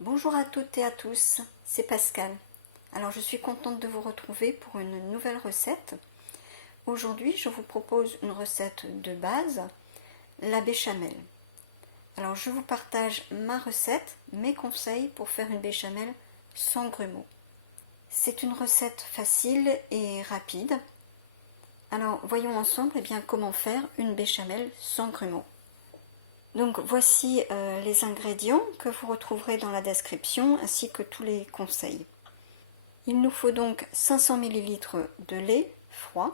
Bonjour à toutes et à tous, c'est Pascal. Alors je suis contente de vous retrouver pour une nouvelle recette. Aujourd'hui je vous propose une recette de base, la béchamel. Alors je vous partage ma recette, mes conseils pour faire une béchamel sans grumeaux. C'est une recette facile et rapide. Alors voyons ensemble comment faire une béchamel sans grumeaux. Donc voici les ingrédients que vous retrouverez dans la description ainsi que tous les conseils. Il nous faut donc 500 ml de lait froid,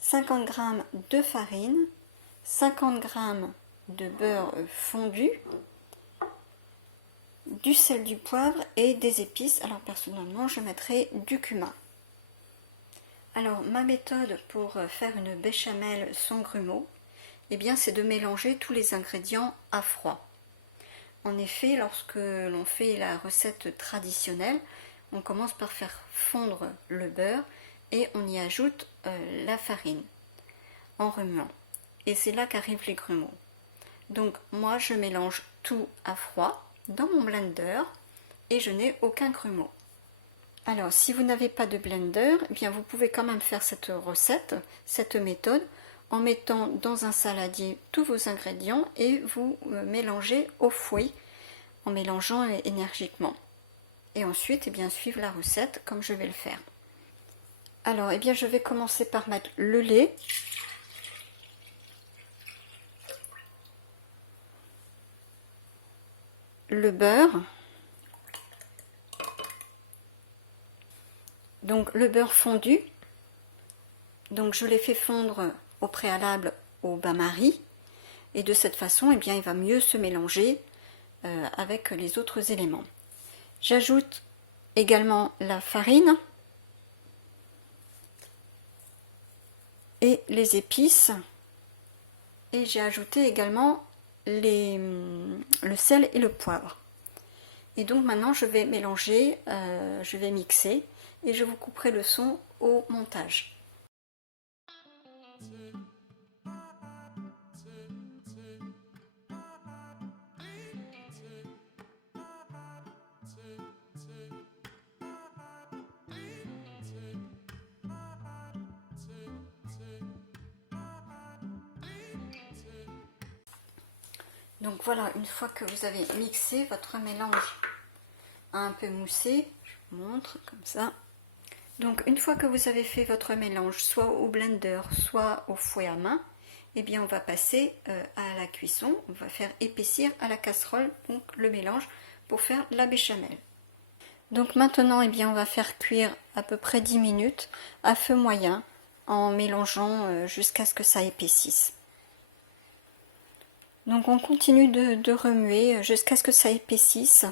50 g de farine, 50 g de beurre fondu, du sel, du poivre et des épices. Alors personnellement je mettrai du cumin. Alors ma méthode pour faire une béchamel sans grumeaux, c'est de mélanger tous les ingrédients à froid. En effet, lorsque l'on fait la recette traditionnelle, on commence par faire fondre le beurre et on y ajoute la farine en remuant. Et c'est là qu'arrivent les grumeaux. Donc moi je mélange tout à froid dans mon blender et je n'ai aucun grumeau. Alors si vous n'avez pas de blender, vous pouvez quand même faire cette recette, cette méthode, en mettant dans un saladier tous vos ingrédients et vous mélangez au fouet en mélangeant énergiquement. Et ensuite suivre la recette comme je vais le faire. Alors je vais commencer par mettre le lait, le beurre, donc le beurre fondu, donc je l'ai fait fondre au préalable au bain-marie et de cette façon il va mieux se mélanger avec les autres éléments. J'ajoute également la farine et les épices et j'ai ajouté également le sel et le poivre. Et donc maintenant je vais mélanger, je vais mixer et je vous couperai le son au montage. Donc voilà, une fois que vous avez mixé, votre mélange a un peu moussé, je vous montre comme ça. Donc une fois que vous avez fait votre mélange, soit au blender, soit au fouet à main, on va passer à la cuisson, on va faire épaissir à la casserole donc le mélange pour faire la béchamel. Donc maintenant on va faire cuire à peu près 10 minutes à feu moyen en mélangeant jusqu'à ce que ça épaississe. Donc on continue de remuer jusqu'à ce que ça épaississe.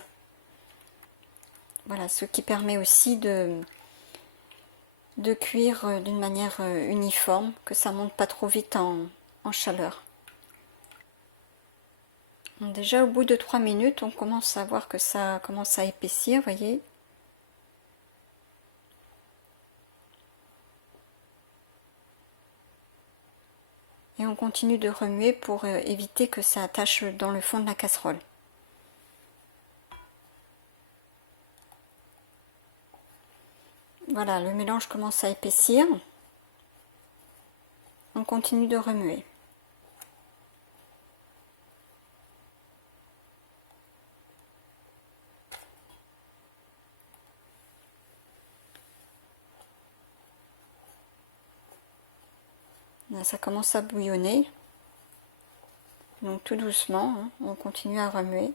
Voilà, ce qui permet aussi de cuire d'une manière uniforme, que ça monte pas trop vite en chaleur. Donc déjà au bout de 3 minutes, on commence à voir que ça commence à épaissir, voyez. Et on continue de remuer pour éviter que ça attache dans le fond de la casserole. Voilà, le mélange commence à épaissir. On continue de remuer. Là, ça commence à bouillonner. Donc tout doucement, on continue à remuer.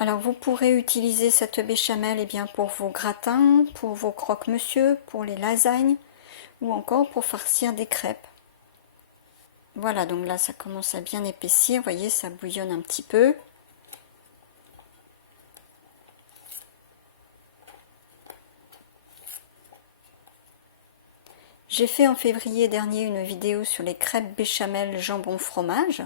Alors vous pourrez utiliser cette béchamel pour vos gratins, pour vos croque-monsieur, pour les lasagnes ou encore pour farcir des crêpes. Voilà, donc là ça commence à bien épaissir, vous voyez, ça bouillonne un petit peu. J'ai fait en février dernier une vidéo sur les crêpes béchamel jambon fromage.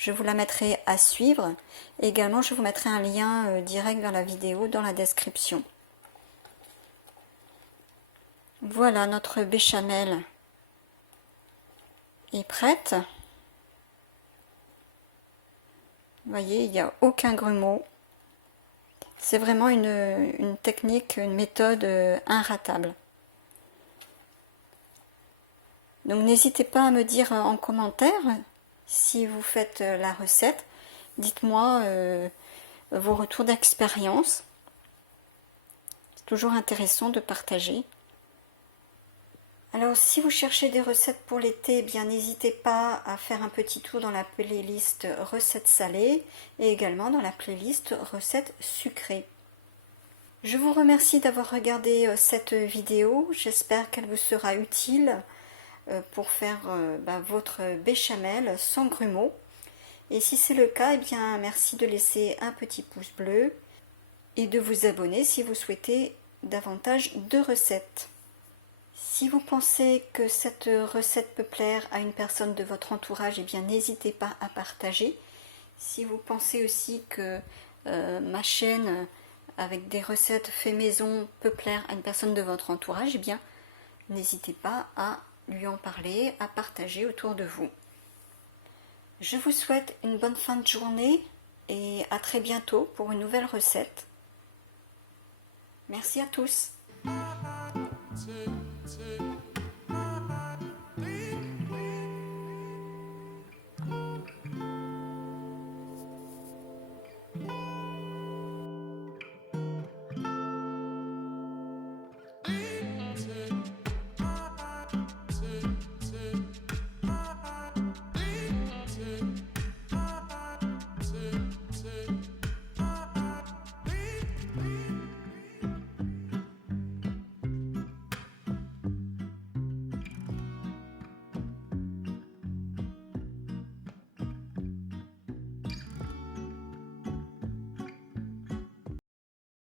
Je vous la mettrai à suivre. Et également, je vous mettrai un lien direct vers la vidéo dans la description. Voilà, notre béchamel est prête. Vous voyez, il n'y a aucun grumeau. C'est vraiment une technique, une méthode inratable. Donc n'hésitez pas à me dire en commentaire si vous faites la recette. Dites-moi vos retours d'expérience. C'est toujours intéressant de partager. Alors si vous cherchez des recettes pour l'été, eh bien n'hésitez pas à faire un petit tour dans la playlist recettes salées et également dans la playlist recettes sucrées. Je vous remercie d'avoir regardé cette vidéo. J'espère qu'elle vous sera utile pour faire votre béchamel sans grumeaux. Et si c'est le cas, eh bien merci de laisser un petit pouce bleu et de vous abonner si vous souhaitez davantage de recettes. Si vous pensez que cette recette peut plaire à une personne de votre entourage, eh bien n'hésitez pas à partager. Si vous pensez aussi que ma chaîne avec des recettes fait maison peut plaire à une personne de votre entourage, eh bien n'hésitez pas à lui en parler, à partager autour de vous. Je vous souhaite une bonne fin de journée et à très bientôt pour une nouvelle recette. Merci à tous.